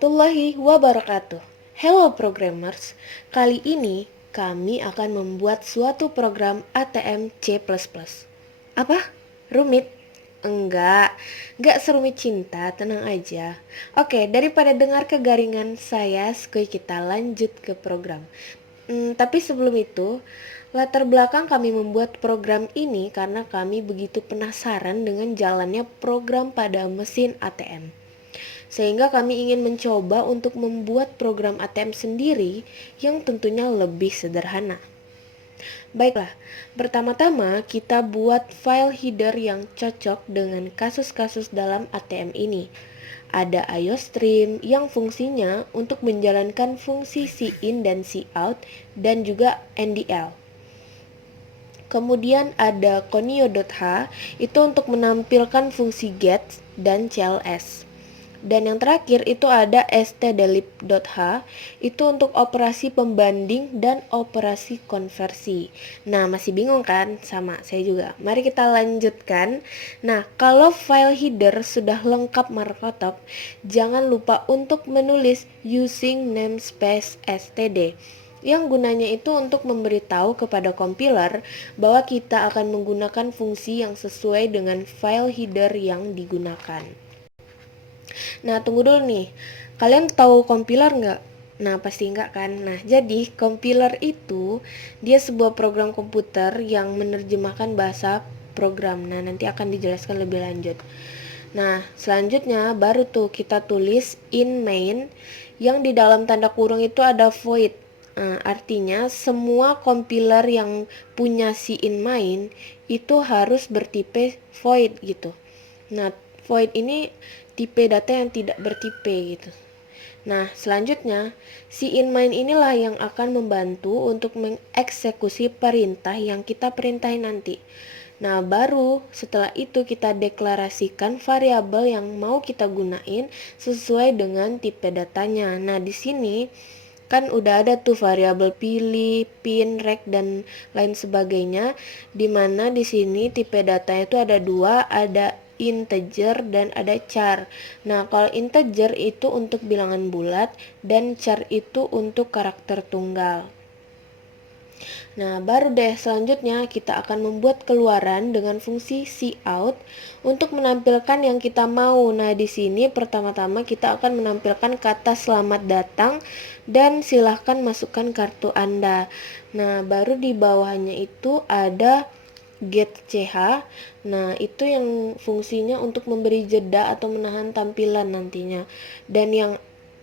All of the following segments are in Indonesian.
warahmatullahi wabarakatuh. Hello programmers, kali ini kami akan membuat suatu program ATM C++. Apa? Rumit? Enggak serumit cinta, tenang aja. Oke, daripada dengar kegaringan saya, kita lanjut ke program. Tapi sebelum itu, latar belakang kami membuat program ini karena kami begitu penasaran dengan jalannya program pada mesin ATM. Sehingga kami ingin mencoba untuk membuat program ATM sendiri yang tentunya lebih sederhana. Baiklah, pertama-tama kita buat file header yang cocok dengan kasus-kasus dalam ATM ini. Ada IOStream yang fungsinya untuk menjalankan fungsi cin dan cout dan juga NDL. Kemudian ada conio.h itu untuk menampilkan fungsi get dan cls. Dan yang terakhir itu ada stdelib.h itu untuk operasi pembanding dan operasi konversi. Nah, masih bingung kan? Sama saya juga. Mari kita lanjutkan. Nah, kalau file header sudah lengkap markup, jangan lupa untuk menulis using namespace std. Yang gunanya itu untuk memberitahu kepada compiler bahwa kita akan menggunakan fungsi yang sesuai dengan file header yang digunakan. Nah, tunggu dulu nih. Kalian tahu compiler nggak? Nah, pasti enggak kan? Nah, jadi compiler itu dia sebuah program komputer yang menerjemahkan bahasa program. Nah, nanti akan dijelaskan lebih lanjut. Nah, selanjutnya baru tuh kita tulis in main yang di dalam tanda kurung itu ada void. Artinya semua compiler yang punya si in main itu harus bertipe void gitu. Nah, void ini tipe data yang tidak bertipe gitu. Nah, selanjutnya, si inMain inilah yang akan membantu untuk mengeksekusi perintah yang kita perintahin nanti. Nah, baru setelah itu kita deklarasikan variabel yang mau kita gunain sesuai dengan tipe datanya. Nah, di sini kan udah ada tuh variabel pilih, pin, rec dan lain sebagainya, dimana di sini tipe datanya itu ada dua, ada integer dan ada char. Nah, kalau integer itu untuk bilangan bulat dan char itu untuk karakter tunggal. Nah, baru deh selanjutnya kita akan membuat keluaran dengan fungsi cout untuk menampilkan yang kita mau. Nah, di sini pertama-tama kita akan menampilkan kata selamat datang dan silahkan masukkan kartu Anda. Nah, baru di bawahnya itu ada get ch. Nah, itu yang fungsinya untuk memberi jeda atau menahan tampilan nantinya. Dan yang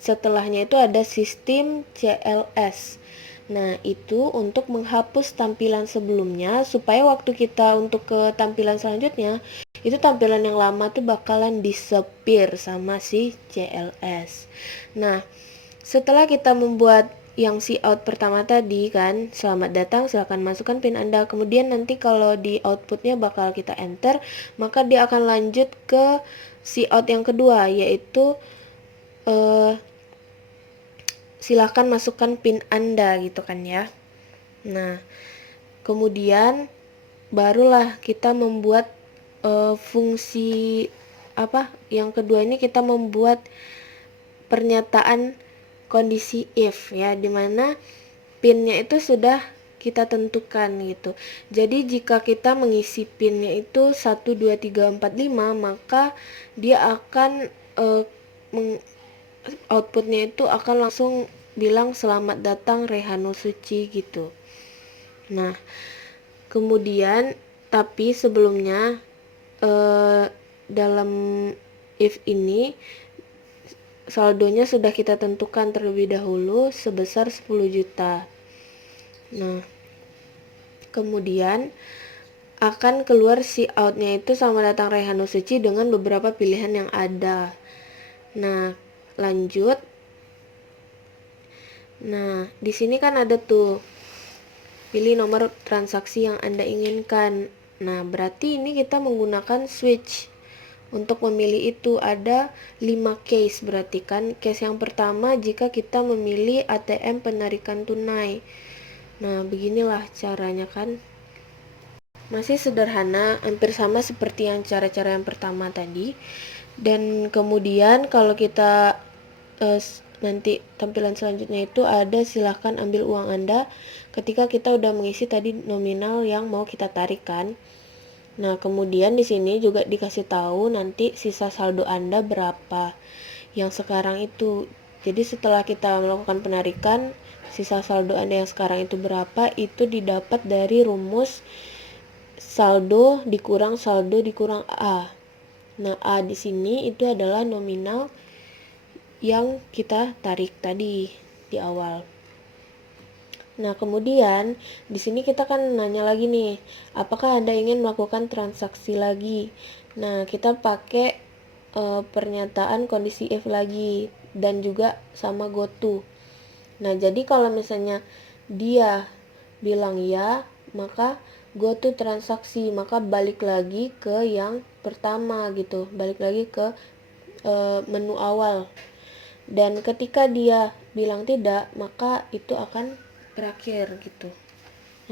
setelahnya itu ada sistem cls. Nah, itu untuk menghapus tampilan sebelumnya supaya waktu kita untuk ke tampilan selanjutnya itu tampilan yang lama tuh bakalan disappear sama si cls. Nah, setelah kita membuat yang cout pertama tadi kan, selamat datang, silakan masukkan pin Anda. Kemudian nanti kalau di outputnya bakal kita enter, maka dia akan lanjut ke cout yang kedua, yaitu silakan masukkan pin Anda gitu kan ya. Nah, kemudian barulah kita membuat fungsi yang kedua ini kita membuat pernyataan kondisi if ya, dimana pinnya itu sudah kita tentukan gitu. Jadi jika kita mengisi pinnya itu 1 2 3 4 5, maka dia akan outputnya itu akan langsung bilang selamat datang Rehanu Suci gitu. Nah, kemudian tapi sebelumnya dalam if ini saldonya sudah kita tentukan terlebih dahulu sebesar 10 juta. Nah, kemudian akan keluar si outnya itu sama datang Rehanu Suci dengan beberapa pilihan yang ada. Nah, lanjut. Nah, di sini kan ada tuh pilih nomor transaksi yang Anda inginkan. Nah, berarti ini kita menggunakan switch. Untuk memilih itu ada 5 case, berarti kan case yang pertama jika kita memilih ATM penarikan tunai. Nah, beginilah caranya kan. Masih sederhana, hampir sama seperti yang cara-cara yang pertama tadi. Dan kemudian kalau kita nanti tampilan selanjutnya itu ada silahkan ambil uang Anda ketika kita udah mengisi tadi nominal yang mau kita tarik kan. Nah, kemudian di sini juga dikasih tahu nanti sisa saldo Anda berapa yang sekarang itu. Jadi setelah kita melakukan penarikan, sisa saldo Anda yang sekarang itu berapa, itu didapat dari rumus saldo dikurang A. Nah, A di sini itu adalah nominal yang kita tarik tadi di awal. Nah, kemudian di sini kita kan nanya lagi nih, apakah Anda ingin melakukan transaksi lagi? Nah, kita pakai pernyataan kondisi if lagi dan juga sama goto. Nah, jadi kalau misalnya dia bilang ya, maka goto transaksi, maka balik lagi ke yang pertama gitu, balik lagi ke menu awal. Dan ketika dia bilang tidak, maka itu akan berakhir gitu.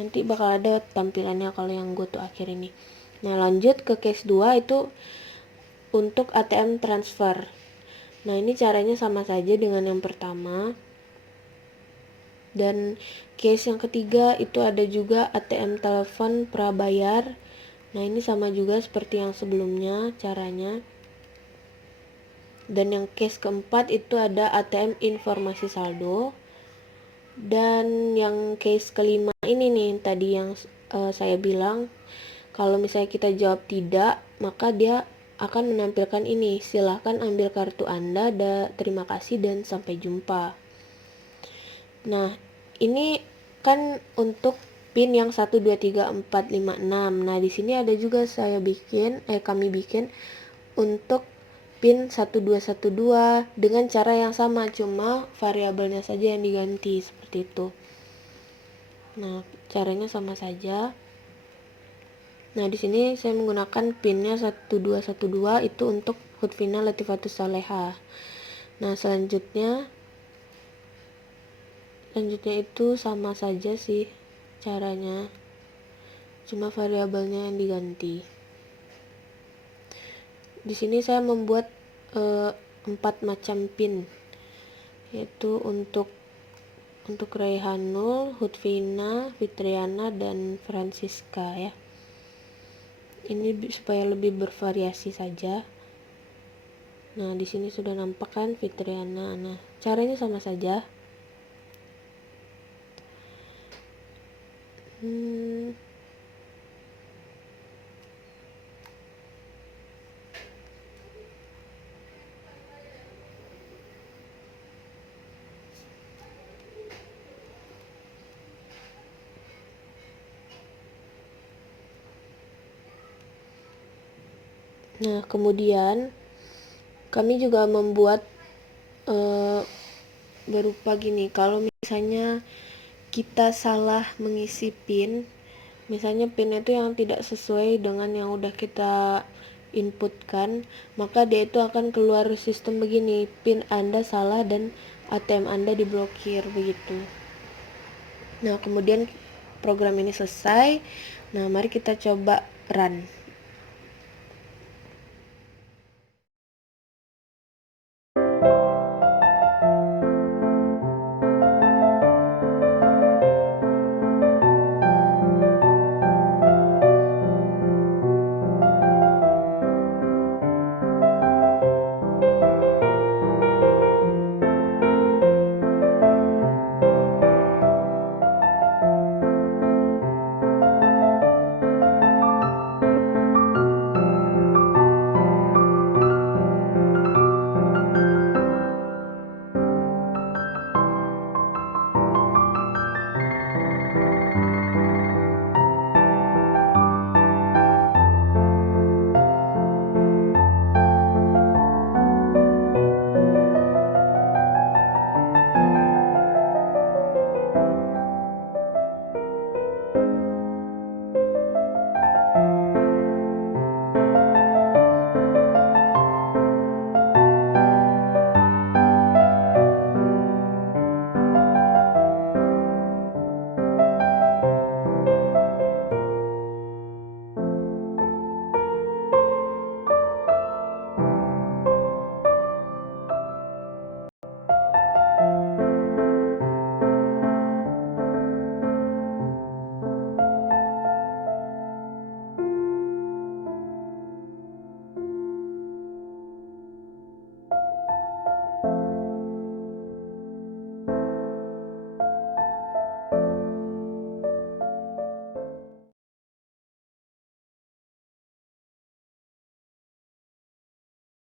Nanti bakal ada tampilannya kalau yang goto akhir ini. Nah, lanjut ke case 2 itu untuk ATM transfer. Nah, ini caranya sama saja dengan yang pertama. Dan case yang ketiga itu ada juga ATM telepon prabayar. Nah, ini sama juga seperti yang sebelumnya caranya. Dan yang case keempat itu ada ATM informasi saldo. Dan yang case kelima ini nih tadi yang saya bilang, kalau misalnya kita jawab tidak, maka dia akan menampilkan ini, silahkan ambil kartu Anda, terima kasih dan sampai jumpa. Nah, ini kan untuk pin yang 1 2 3 4 5 6. Nah, di sini ada juga kami bikin untuk pin 1212 dengan cara yang sama, cuma variabelnya saja yang diganti seperti itu. Nah, caranya sama saja. Nah, di sini saya menggunakan pinnya 1212 itu untuk Hutfina Latifatus Saleha. Nah, selanjutnya itu sama saja sih caranya, cuma variabelnya yang diganti. Di sini saya membuat 4 macam pin, yaitu untuk Raihanul, Hutfina, Fitriana, dan Francisca ya. Ini supaya lebih bervariasi saja. Nah, di sini sudah nampak kan Fitriana. Nah, caranya sama saja. Nah, kemudian kami juga membuat berupa gini, kalau misalnya kita salah mengisi pin, misalnya pin itu yang tidak sesuai dengan yang udah kita inputkan, maka dia itu akan keluar sistem begini, pin Anda salah dan ATM Anda diblokir begitu. Nah, kemudian program ini selesai. Nah, mari kita coba run.